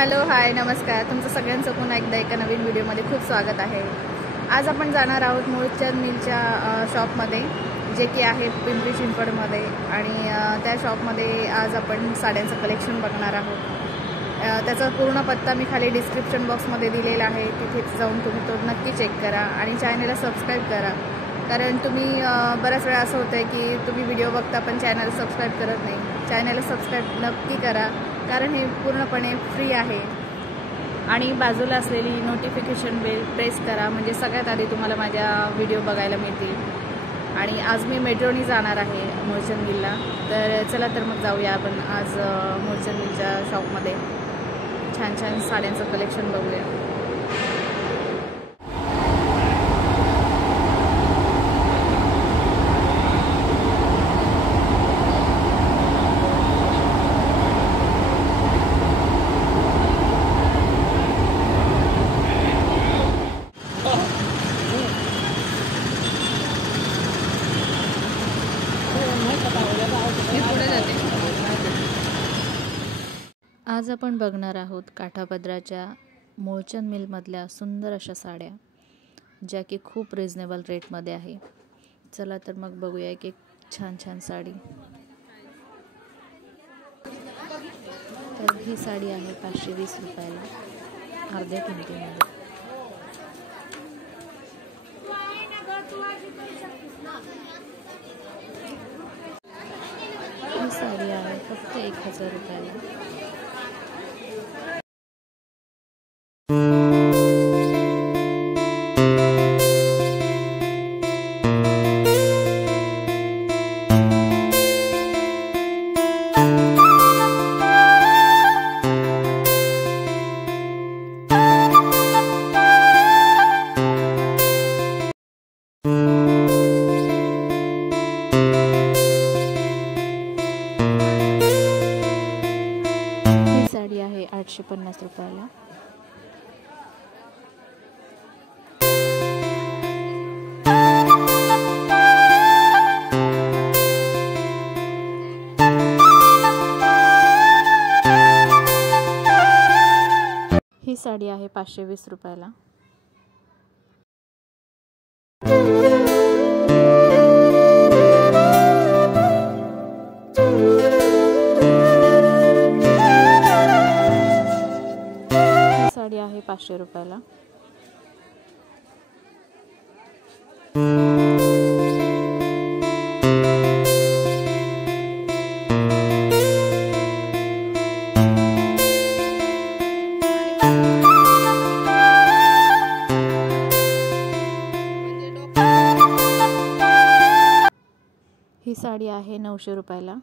Hello hi नमस्कार, तुमचं सगळ्यांचं पुन्हा एकदा एका नवीन व्हिडिओमध्ये खूप स्वागत आहे। आज आपण जाणार आहोत मूळचंद मिलच्या शॉपमध्ये, जे की आहे पिंपरी चिंचवडमध्ये। आणि त्या शॉपमध्ये आज आपण साड्यांचं कलेक्शन बघणार आहोत। त्याचा पूर्ण पत्ता मी खाली डिस्क्रिप्शन बॉक्समध्ये दिलेला आहे, तिथे जाऊन तुम्ही तो नक्की चेक करा आणि चॅनलला सबस्क्राईब करा। कारण तुम्ही बऱ्याच वेळा असं होतं की तुम्ही व्हिडिओ बघता पण चॅनल सबस्क्राईब करत नाही। चॅनलला सबस्क्राईब नक्की करा, कारण हे पूर्णपणे फ्री आहे। आणि बाजूला असलेली नोटिफिकेशन बेल प्रेस करा, म्हणजे सगळ्यात आधी तुम्हाला माझ्या व्हिडिओ बघायला मिळतील। आणि आज मी मेट्रोनी जाणार आहे मूळचंद मिलला, तर चला तर मग जाऊया आपण आज मूळचंद मिलच्या शॉपमध्ये छान छान साड्यांचं कलेक्शन बघूया। आज आपण बघणार आहोत काठापदराच्या मूळचंद मिलमधल्या सुंदर अशा साड्या, ज्या की खूप रिजनेबल रेटमध्ये आहे। चला तर मग बघूया एक छान छान साडी। तर ही साडी आहे 520 रुपयाला अर्ध्या किमतीमध्ये। ही साडी आहे फक्त 1000 रुपयाला। साडी आहे 850 रुपयाला। ही साडी आहे 520 रुपयाला। साडी आहे 500 रुपयाला। ही साडी आहे 900 रुपयाला।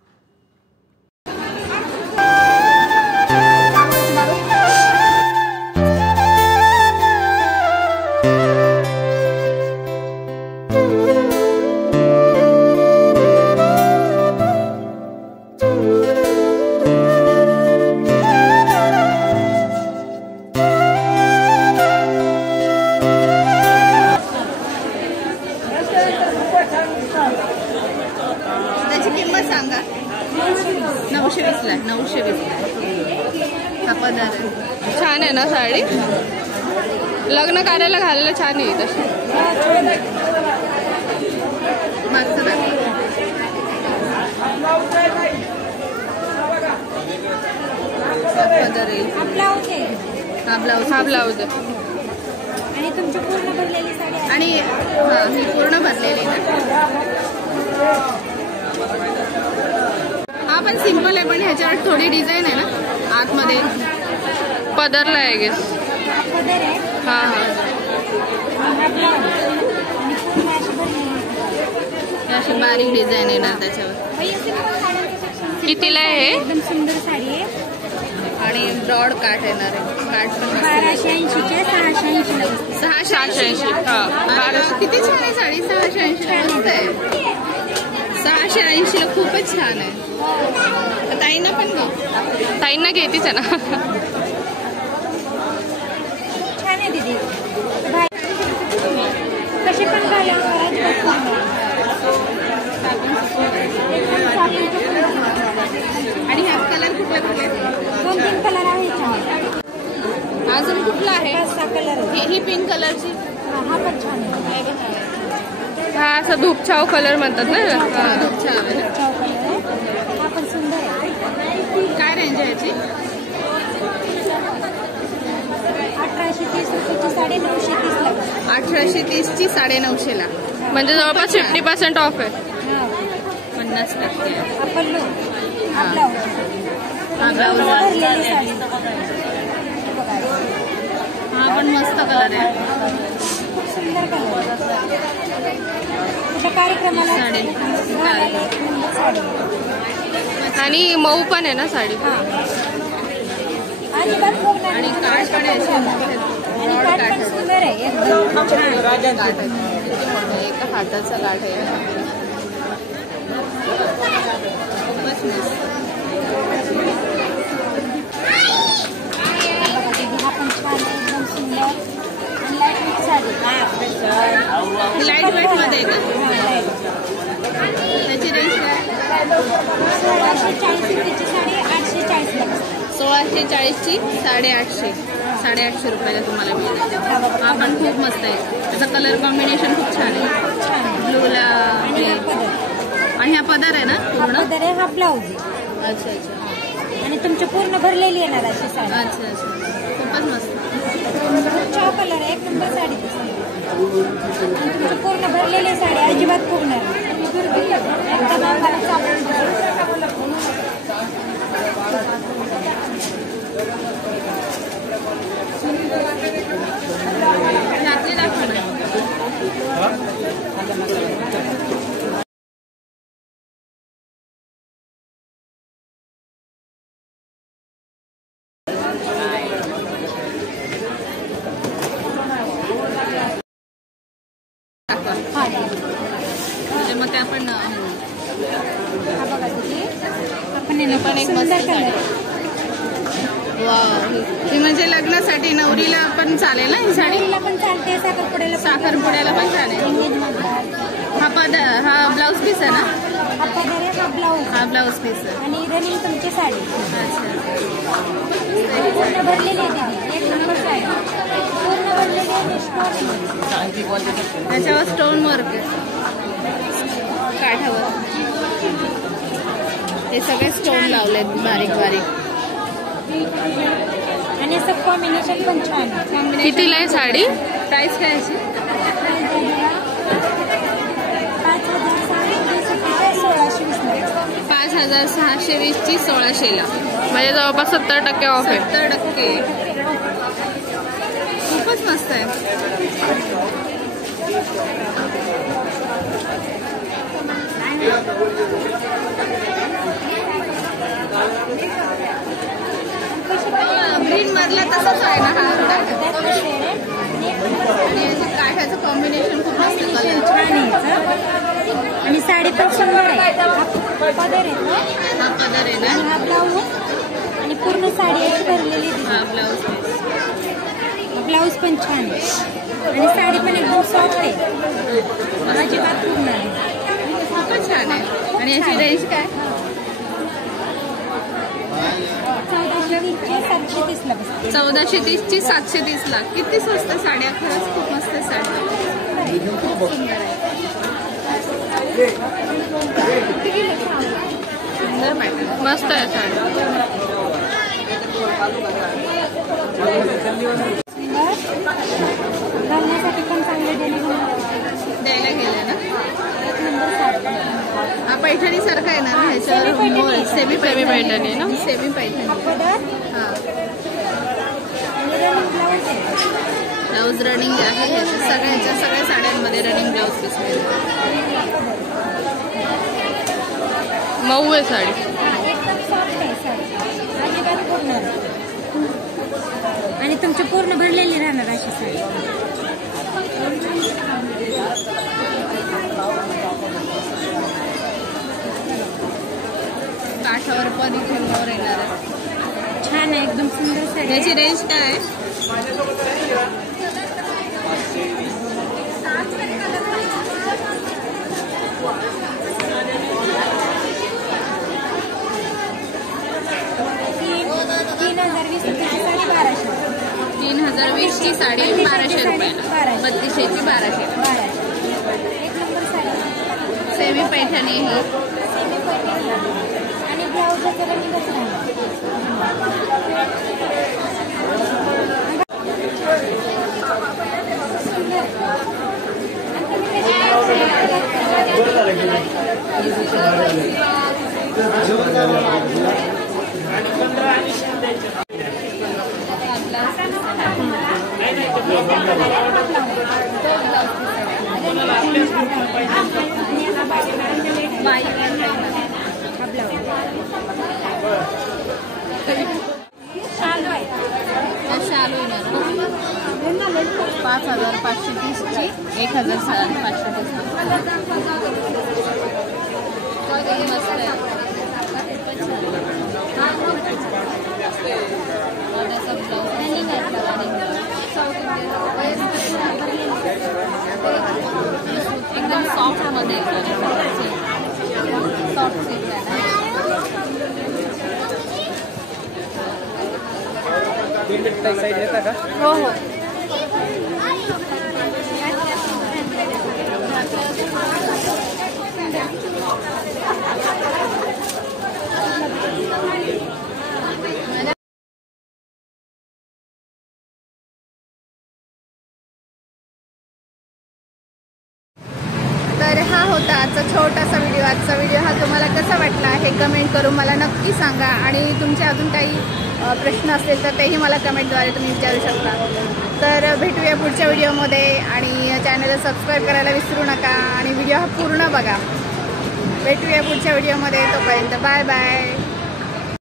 त्याची किंमत सांगा। 920 ला। 920 हा पदर छान आहे ना साडी, लग्न कार्याला घालायला छान आहे तशी। मागचं पदर येईल, हा ब्लाउज आणि तुमची पूर्ण भरलेली साडी आणि ही पूर्ण भरलेली ना। हा पण सिंपल आहे, पण ह्याच्यावर थोडी डिझाईन आहे ना आतमध्ये। पदरला आहे गेस। पदर आहे। हा हा, अशी बारीक डिझाईन येणार त्याच्यावर। कितीला आहे? एकदम सुंदर साडी आहे आणि ब्रॉड काठ येणार आहे। काठ पण 1280 चे 680 ला। 680। हा, किती छान आहे साडी। 680 ला मस्त आहे। 680 ला खूपच छान आहे। ताईंना पण घे, ताईंना घेतीच आहे ना। छान आहे दीदी, कशी पण घाला। आणि ह्या कलर कुठला कुठला? 2-3 कलर आहेत। अजून कुठला आहे? असा कलर आहे. ही पिंक कलरची. हा पण छान आहे. हा असा धूपछाव कलर म्हणतात ना. हा धूपछाव आहे ना. छाव कलर आहे. हा पण सुंदर आहे. काय रेंज आहे याची? 1830 रुपयाची साडी 930 ला. 1830 ची 950 ला. म्हणजे जवळपास 50% ऑफ आहे. हा 50%. हा पल्लू. हा ब्लाऊज. हा ब्लाऊज. भरलेली साडी. बघा हा पण मस्त कलर आहे. खूप सुंदर कलर. कुठल्या कार्यक्रमाला साडी. घालायला एक नंबर साडी. आणि मऊ पण आहे ना साडी. अजिबात फुगणार आणि नाही. काठ पण आहे. आणि काठ पण सुंदर आहे एकदम छान. काठ आहे. किती मोठं आहे. एका हाताचा काठ आहे. खूपच मस्त. बघा दीदी, हा पण छान आहे, एकदम सुंदर आणि light weight sari. Light weight मध्ये आहे का? हा, light. त्याची रेंज काय? 1640 रुपयाची साडी 840 ला बसते. 1640 ची 850 रुपयाला तुम्हाला मिळेल. हा पण खूप मस्त आहे. त्याचा कलर कॉम्बिनेशन खूप छान आहे. छान आहे. ब्लूला आणि हा पदर. आणि हा पदर आहे ना हा पूर्ण. पदर आहे, हा ब्लाऊज आहे. अच्छा अच्छा आणि तुमची पूर्ण भरलेली येणार अशी साडी. अच्छा अच्छा. खूपच मस्त. छाव कलर आहे, एक नंबर साडी दिसते. आणि तुमची पूर्ण भरलेली साडी अजिबात फुगणार नाही. एकदम अंगाला चापून घातली दाखवा ना. हा म्हणजे मग ते आपण हा बघा दीदी, आपण हे पण एक सुंदर मस्त कलर. वाव. ही म्हणजे लग्नासाठी नवरीला पण चालेल ना ही साडी. साडीला पण चालते, साखरपुड्याला पण साखरपुड्याला पण चालेल. एंगेजमेंटला. हा पदर, हा ब्लाऊज पीस आहे ना. हा पदर आहे, हा ब्लाऊज हा ब्लाऊज पीस आहे. आणि रनिंग तुमची साडी अच्छा. पूर्ण भरलेली आहे दीदी, एक नंबर साडी पूर्ण भरलेली आहे. स्टोन त्याच्यावर स्टोन वर्क आहे काठावर. ते सगळे स्टोन लावलेत बारीक बारीक. आणि असं कॉम्बिनेशन पण छान आहे. कितीला आहे साडी? प्राइस काय याची? 5620 ची 1600 ला. म्हणजे जवळपास 70% ऑफ आहे. 70%. खूपच मस्त आहे. ग्रीन मधला तसंच आहे ना हा. आणि याचं काठाचं कॉम्बिनेशन खूप मस्त कलर. छान आहे याचं. आणि साडी पण सुंदर आहे. हा पदर आहे ना. हा पदर आहे ना. आणि हा ब्लाऊज आणि पूर्ण साडी अशी भरलेली दिसते. हा ब्लाऊज पीस. ब्लाऊज पण छान आहे आणि साडी पण एकदम सॉफ्ट आहे. अजिबात फुगणार नाही. खूपच छान आहे. आणि याची रेंज काय? 1430 ला बसते. 1430 ची 730 ला. किती स्वस्त साड्या. खरंच खूप मस्त साड्या. खूप सुंदर आहे. सुंदर पॅटर्न. मस्त आहे साडी. घालण्यासाठी पण चांगले द्यायला गेले ना. एक नंबर साडी. हा पैठणी सारखा येणार ना ह्याच्यावर. सेमी पैठणी ना. सेमी पैठणी. पदर हा आणि रनिंग ब्लाऊज आहे. ब्लाऊज रनिंग आहे ह्याचं. सगळ्या साड्यांमध्ये रनिंग ब्लाऊज पीस मऊ आहे साडी. एकदम सॉफ्ट आहे साडी. अजिबात फुगणार नाही. आणि तुमची पूर्ण भरलेली राहणार अशी साडी. काठावर पण इथे मोर येणार आहे. छान आहे, एकदम सुंदर साडी. याची रेंज काय आहे? 2020ची साडी 1200 रुपयाला, 3200ची 1200. 1200. एक नंबर साडी. सेमी पैठणी ही सेमी पैठणी आणि ब्लाऊजचं रंगच नाही. शालू 5530ची 1530. मस्त आहे. एकदम सॉफ्ट मध्ये सॉफ्ट सिल्क आहे. हो हो. तर हा होता आजचा छोटासा व्हिडिओ. आजचा व्हिडिओ हा तुम्हाला कसा वाटला हे कमेंट करून मला नक्की सांगा. आणि तुमचे अजून काही प्रश्न असेल तर तेही मला कमेंटद्वारे तुम्ही विचारू शकता. तर भेटूया पुढच्या व्हिडिओमध्ये. आणि चॅनलला सबस्क्राईब करायला विसरू नका. आणि व्हिडिओ हा पूर्ण बघा. भेटूया पुढच्या व्हिडिओमध्ये. तोपर्यंत बाय बाय.